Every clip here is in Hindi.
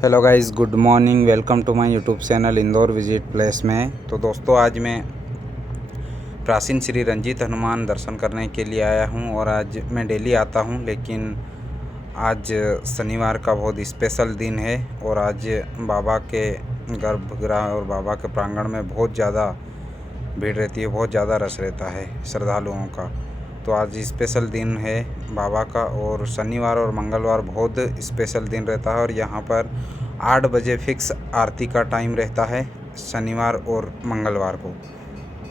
Hello guys, good morning. Welcome to my YouTube channel Indore visit place में। तो दोस्तों, आज मैं प्राचीन श्री रंजीत हनुमान दर्शन करने के लिए आया हूं। और आज मैं डेली आता हूं, लेकिन आज शनिवार का बहुत स्पेशल दिन है। और आज बाबा के गर्भगृह और बाबा के प्रांगण में बहुत ज़्यादा भीड़ रहती है, बहुत ज़्यादा रश रहता है श्रद्धालुओं का। तो आज स्पेशल दिन है बाबा का, और शनिवार और मंगलवार बहुत स्पेशल दिन रहता है। और यहाँ पर 8 बजे फिक्स आरती का टाइम रहता है शनिवार और मंगलवार को।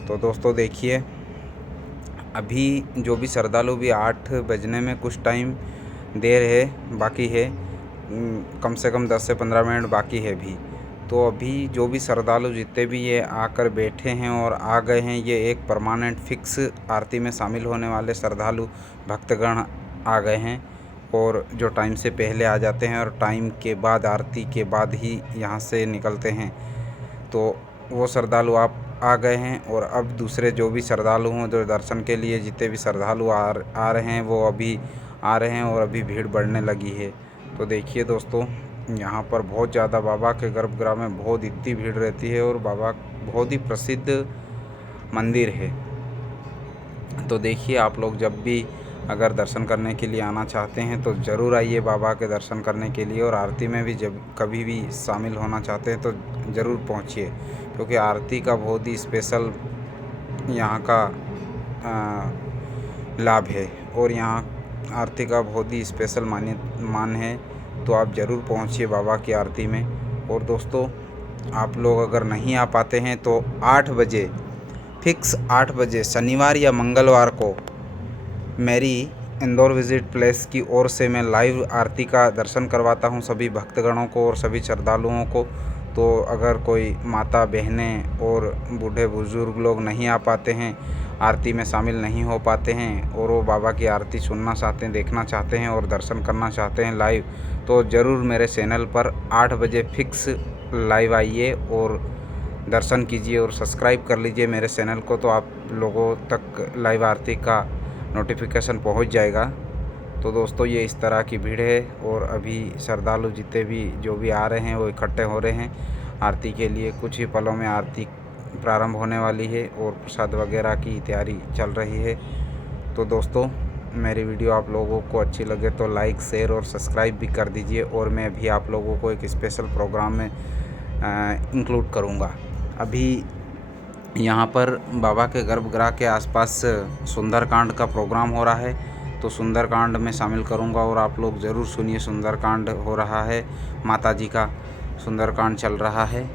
तो दोस्तों देखिए, अभी जो भी श्रद्धालु भी 8 बजने में कुछ टाइम देर है, बाकी है, कम से कम 10 से 15 मिनट बाकी है भी। तो अभी जो भी श्रद्धालु जितने भी ये आकर बैठे हैं और आ गए हैं, ये एक परमानेंट फिक्स आरती में शामिल होने वाले श्रद्धालु भक्तगण आ गए हैं। और जो टाइम से पहले आ जाते हैं और टाइम के बाद, आरती के बाद ही यहाँ से निकलते हैं, तो वो श्रद्धालु आप आ गए हैं। और अब दूसरे जो भी श्रद्धालु हों, जो दर्शन के लिए जितने भी श्रद्धालु आ रहे हैं, वो अभी आ रहे हैं और अभी भीड़ बढ़ने लगी है। तो देखिए दोस्तों, यहाँ पर बहुत ज़्यादा बाबा के गर्भगृह में बहुत इतनी भीड़ रहती है, और बाबा बहुत ही प्रसिद्ध मंदिर है। तो देखिए, आप लोग जब भी अगर दर्शन करने के लिए आना चाहते हैं तो ज़रूर आइए बाबा के दर्शन करने के लिए। और आरती में भी जब कभी भी शामिल होना चाहते हैं तो ज़रूर पहुँचिए, क्योंकि आरती का बहुत ही स्पेशल यहाँ का लाभ है। और यहाँ आरती का बहुत ही स्पेशल मान है। तो आप ज़रूर पहुँचिए बाबा की आरती में। और दोस्तों, आप लोग अगर नहीं आ पाते हैं तो 8 बजे फिक्स 8 बजे शनिवार या मंगलवार को मेरी इंदौर विजिट प्लेस की ओर से मैं लाइव आरती का दर्शन करवाता हूं सभी भक्तगणों को और सभी श्रद्धालुओं को। तो अगर कोई माता बहनें और बूढ़े बुजुर्ग लोग नहीं आ पाते हैं, आरती में शामिल नहीं हो पाते हैं, और वो बाबा की आरती सुनना चाहते हैं, देखना चाहते हैं और दर्शन करना चाहते हैं लाइव, तो ज़रूर मेरे चैनल पर 8 बजे फिक्स लाइव आइए और दर्शन कीजिए और सब्सक्राइब कर लीजिए मेरे चैनल को। तो आप लोगों तक लाइव आरती का नोटिफिकेशन पहुंच जाएगा। तो दोस्तों, ये इस तरह की भीड़ है। और अभी श्रद्धालु जितने भी जो भी आ रहे हैं वो इकट्ठे हो रहे हैं आरती के लिए। कुछ ही पलों में आरती प्रारंभ होने वाली है और प्रसाद वगैरह की तैयारी चल रही है। तो दोस्तों, मेरी वीडियो आप लोगों को अच्छी लगे तो लाइक, शेयर और सब्सक्राइब भी कर दीजिए। और मैं भी आप लोगों को एक स्पेशल प्रोग्राम में इंक्लूड करूँगा। अभी यहाँ पर बाबा के गर्भगृह के आसपास सुंदरकांड का प्रोग्राम हो रहा है, तो सुंदरकांड में शामिल करूँगा। और आप लोग ज़रूर सुनिए, सुंदरकांड हो रहा है, माता जी का सुंदरकांड चल रहा है।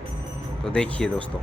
तो देखिए दोस्तों।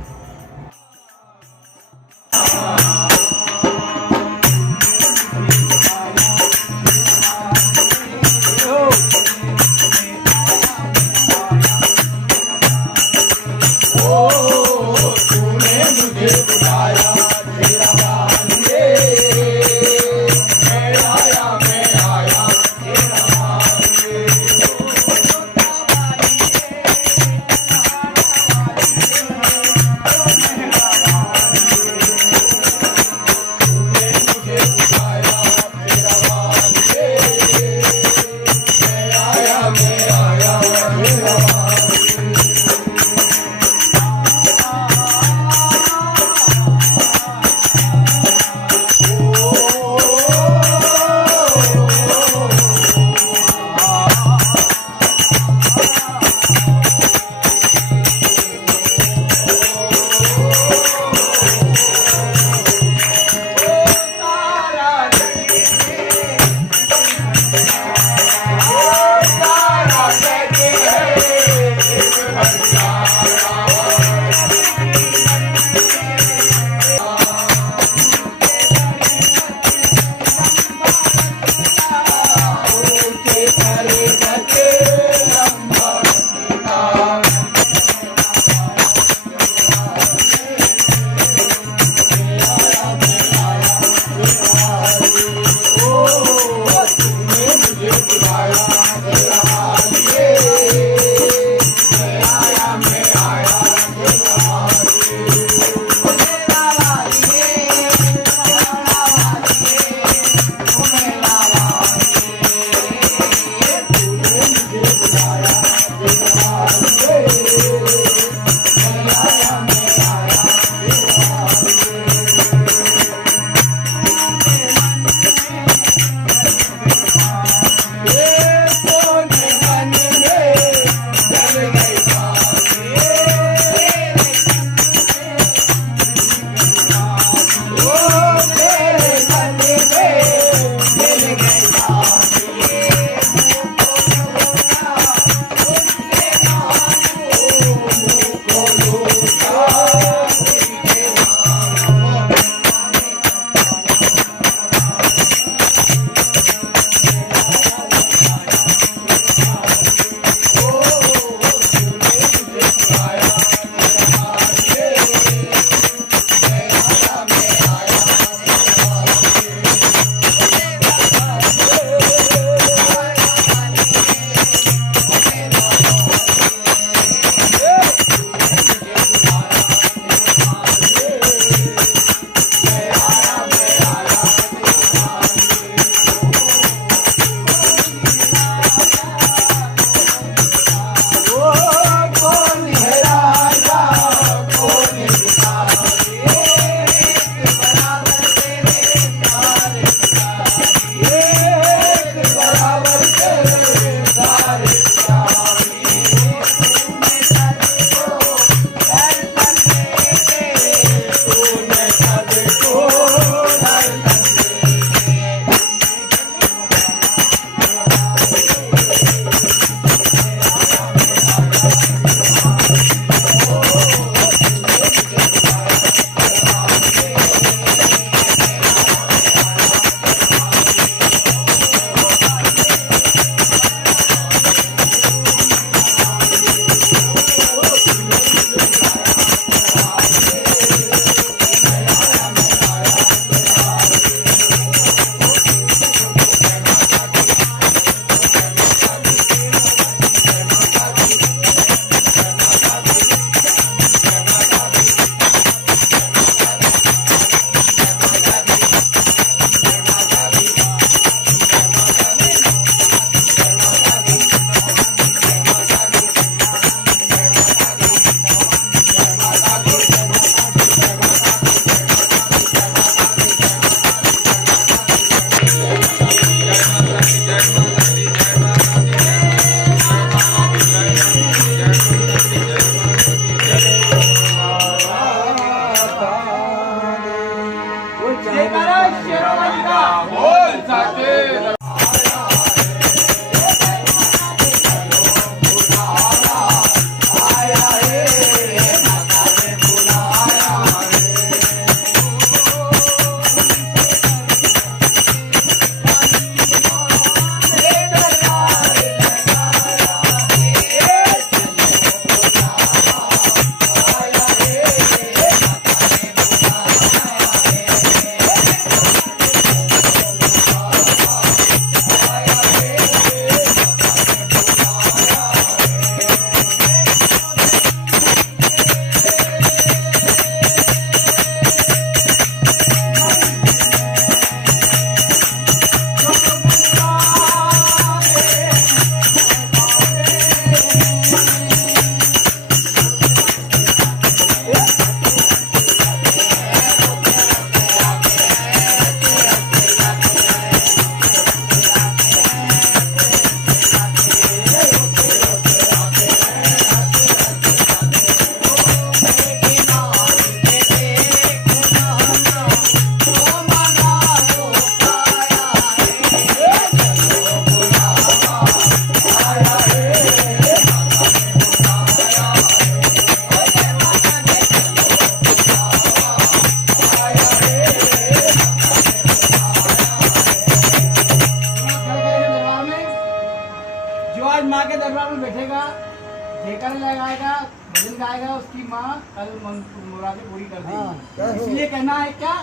जेकर लगाएगा भजन गाएगा उसकी माँ कल मुरादें पूरी कर देगी। इसलिए कहना है क्या,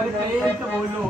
अरे प्रेम से बोलो।